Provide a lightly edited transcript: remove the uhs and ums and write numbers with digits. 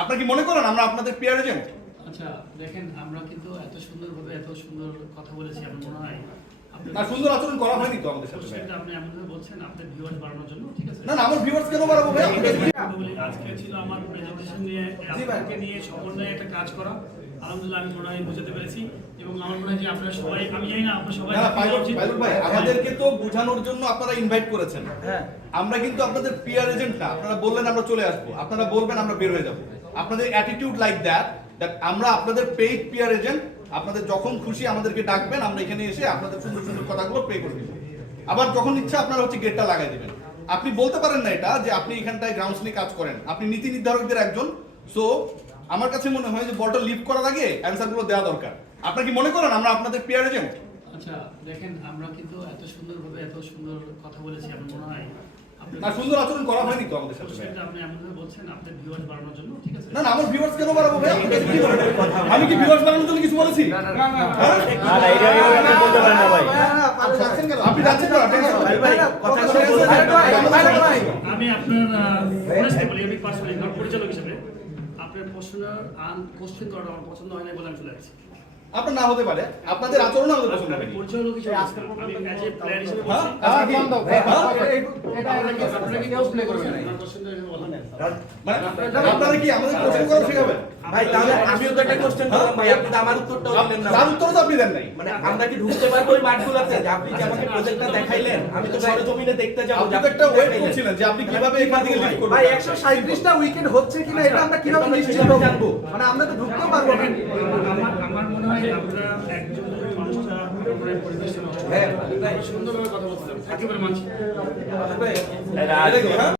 আপনারা কি মনে করেন আমরা আপনাদের পিয়ার এজেন্ট? আচ্ছা দেখেন, আমরা কিন্তু এত সুন্দরভাবে এত সুন্দর কথা বলেছি, আমার মনে হয় না, সুন্দর আচরণ করা হয়নি তো আমাদের সাথে। কোশ্চেনটা আপনি এমনভাবে বলছেন আপনার ভিউয়ার্স বাড়ানোর জন্য, ঠিক আছে? না না, আমার ভিউয়ার্স কেন বাড়াবো ভাই? আজকে ছিল আমার প্রেজেন্টেশন নিয়ে আপনাকে নিয়ে সমন্বয়ে একটা কাজ করা। আলহামদুলিল্লাহ আমি মনে হয় বুঝতে পেরেছি এবং আমার মনে হয় যে আপনারা সবাই, আমি জানি না আপনারা সবাই পাইলট ভাই, আমাদেরকে তো বোঝানোর জন্য আপনারা ইনভাইট করেছেন। হ্যাঁ, আমরা কিন্তু আপনাদের পিয়ার এজেন্ট না। আপনারা বললেন আমরা চলে আসবো, আপনারা বলবেন আমরা বের হয়ে যাব। আপনাদের অ্যাটিটিউড লাইক দ্যাট আমরা আপনাদের পেইড পিয়ার এজেন্ট। আপনাদের যখন খুশি আমাদেরকে ডাকবেন, আমরা এখানে এসে আপনাদের সুন্দর সুন্দর কথাগুলো প্লে করে দিব। আবার যখন ইচ্ছা আপনারা হচ্ছে গেটটা লাগাই দিবেন। আপনি বলতে পারেন না এটা যে আপনি এখানটায় গ্রাউন্ডস নিয়ে কাজ করেন, আপনি নীতি নির্ধারকদের একজন। সো আমার কাছে মনে হয় যে বলটা লিভ করার আগে অ্যানসারগুলো দেওয়া দরকার। আপনারা কি মনে করেন আমরা আপনাদের পিয়ার এজেন্ট? আচ্ছা দেখেন, আমরা কিন্তু এত সুন্দরভাবে এত সুন্দর কথা বলেছি, আমার মনে হয় না, সুন্দর আচরণ করা হয়নি তো আমাদের সাথে। কোশ্চেনটা আপনি এমনভাবে বলছেন আপনার ভিউয়ার্স বাড়ানোর জন্য, ঠিক আছে? না না, আমার ভিউয়ার্স কেন বাড়াবো ভাই? আমি কি ভিউয়ার্স বাড়ানোর জন্য কিছু বলেছি? না না, এটা আপনি বলতে পারেন না ভাই। আপনি যাচ্ছেন না, আমি আপনার বলি, আমি পার্সোনালি নট পরিচালক হিসেবে আপনার প্রশ্ন কোশ্চেন করাটা আমার পছন্দ হয় না বলে আমি চলে আসছি। আপনার না হতে পারে, আপনাদের আচরণ আমাদের পছন্দ আমি হয়নি। পরিচালক হিসেবে আমি অ্যাজ এ প্লেয়ার হিসেবে হ্যাঁ? বলছি। আজকে কি? আপনারা কি কেউ প্লে করবেন না? কোশ্চেন বলেন। মানে আপনারা কি আমাদের কোশ্চেন করা শেখাবেন? ভাই তাহলে আমিও তো একটা কোশ্চেন করলাম ভাই, আপনি তো আমার উত্তরটাও দিলেন না। তার উত্তর তো আপনি দেন নাই। মানে আমরা কি ঢুকতে পারবো ওই মাঠগুলোতে? যে আপনি যে আমাকে প্রজেক্টটা দেখাইলেন, আমি তো সরজমিনে দেখতে যাবো। আপনি তো একটা ওয়েট করছিলেন যে আপনি কিভাবে এখান থেকে লিড করবেন। ভাই 137টা উইকেট হচ্ছে কিনা এটা আমরা কিভাবে নিশ্চিত হবো? মানে আমরা তো ঢুকতেও পারবো না। আমার মনে হয় আপনারা একজন মানুষটা আপনার পরিবেশ নষ্ট, হ্যাঁ সুন্দরভাবে কথা বলছিলেন, একেবারে মানছি। হ্যাঁ